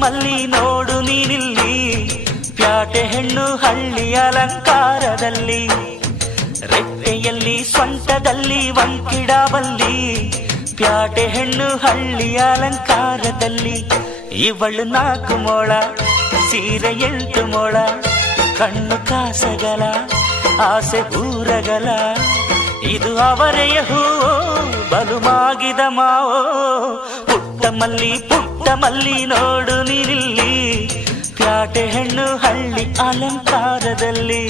ಮಲ್ಲಿ ನೋಡು ನೀನಿಲ್ಲಿ, ಪ್ಯಾಟೆ ಹೆಣ್ಣು ಹಳ್ಳಿ ಅಲಂಕಾರದಲ್ಲಿ, ರೆಟ್ಟೆಯಲ್ಲಿ ಸೊಂಟದಲ್ಲಿ ವಂಕಿಡಾವಲ್ಲಿ, ಪ್ಯಾಟೆ ಹೆಣ್ಣು ಹಳ್ಳಿ ಅಲಂಕಾರದಲ್ಲಿ. ಇವಳು 4 ಮೊಳ ಸೀರೆ 8 ಮೊಳ, ಕಣ್ಣು ಕಾಸಗಲ ಆಸೆ ಊರಗಲ, ಇದು ಅವರೆಯ ಹೂವೋ ಬಲು ಮಾಗಿದ ಮಾವೋ. ಪುಟ್ಟ ಮಲ್ಲಿ ನೋಡು ನೀನಿಲ್ಲಿ, ಪ್ಯಾಟೆ ಹೆಣ್ಣು ಹಳ್ಳಿ ಅಲಂಕಾರದಲ್ಲಿ.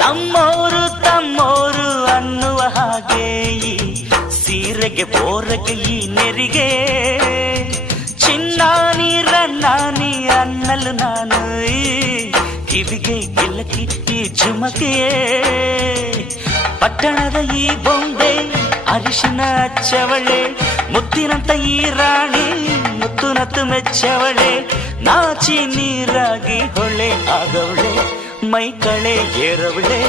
ನಮ್ಮೋರು ತಮ್ಮೋರು ಅನ್ನುವ ಹಾಗೆ ಈ ಸೀರೆಗೆ ಬೋರಗೆ ಈ ನೆರಿಗೆ, ಚಿನ್ನಾನಿ ರನ್ನಾನಿ ಅನ್ನಲು ನಾನು ಈ ಕಿವಿಗೆ ಗಿಲಕಿ ಈ ಜುಮಕೆಯೇ. ಪಟ್ಟಣದ ಈ ಬೊಂಬೆ ಅರಿಶಿನ ಹಚ್ಚವಳೆ, ಮುತ್ತಿನಂತ ಈ ರಾಣಿ ಮುತ್ತು ನತ್ತು ಮೆಚ್ಚವಳೆ, ನಾಚಿ ನೀರಾಗಿ ಹೊಳೆ ಆಗವಳೆ, ಮೈ ಕಳೆ ಏರವಳೆ.